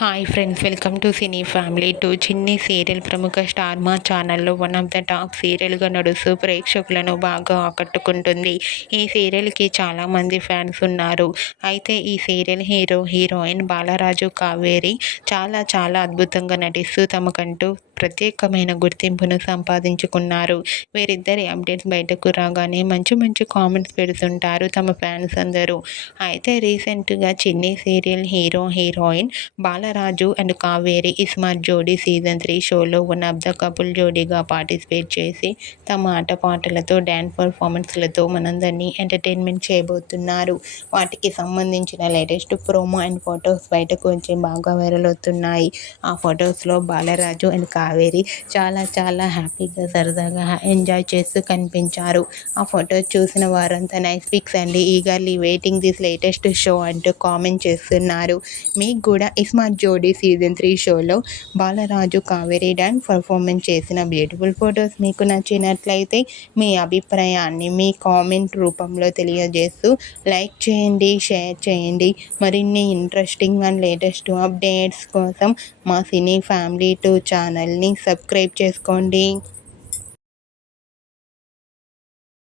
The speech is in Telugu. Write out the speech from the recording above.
Hi friends, welcome to cine family two. చిన్ని సీరియల్ ప్రముఖ స్టార్ మా ఛానల్లో వన్ ఆఫ్ ద టాప్ సీరియల్గా నడుస్తూ ప్రేక్షకులను బాగా ఆకట్టుకుంటుంది. ఈ సీరియల్కి చాలామంది ఫ్యాన్స్ ఉన్నారు. అయితే ఈ సీరియల్ హీరోయిన్ బాలరాజు కావేరి చాలా చాలా అద్భుతంగా నటిస్తూ తమకంటూ ప్రత్యేకమైన గుర్తింపును సంపాదించుకున్నారు. వీరిద్దరి అప్డేట్స్ బయటకు రాగానే మంచి మంచి కామెంట్స్ పెడుతుంటారు తమ ఫ్యాన్స్ అందరూ. అయితే రీసెంట్గా చిన్ని serial heroine Balaraju and Kaveri iSmart జోడీ సీజన్ 3 షోలో వన్ ఆఫ్ ద కపుల్ జోడీగా పార్టిసిపేట్ చేసి తమ ఆటపాటలతో డ్యాన్స్ పర్ఫార్మెన్స్లతో మనందరినీ ఎంటర్టైన్మెంట్ చేయబోతున్నారు. వాటికి సంబంధించిన లేటెస్ట్ ప్రోమో అండ్ ఫొటోస్ బయటకు వచ్చి బాగా వైరల్ అవుతున్నాయి. ఆ ఫొటోస్లో బాలరాజు అండ్ కావేరి చాలా చాలా హ్యాపీగా సరదాగా ఎంజాయ్ చేస్తూ కనిపించారు. ఆ ఫొటోస్ చూసిన వారంతా నైస్ పిక్స్ అండి, eagerly waiting this latest show అంటూ కామెంట్ చేస్తున్నారు. మీకు కూడా ఇస్మార్ట్ జోడీ సీజన్ 3 షోలో బాలరాజు కావేరి డాన్స్ పర్ఫార్మెన్స్ చేసిన బ్యూటిఫుల్ ఫొటోస్ మీకు నచ్చినట్లయితే మీ అభిప్రాయాన్ని మీ కామెంట్ రూపంలో తెలియజేస్తూ లైక్ చేయండి, షేర్ చేయండి. మరిన్ని ఇంట్రెస్టింగ్ అండ్ లేటెస్ట్ అప్డేట్స్ కోసం మా సినీ ఫ్యామిలీ 2 ఛానల్ని సబ్స్క్రైబ్ చేసుకోండి.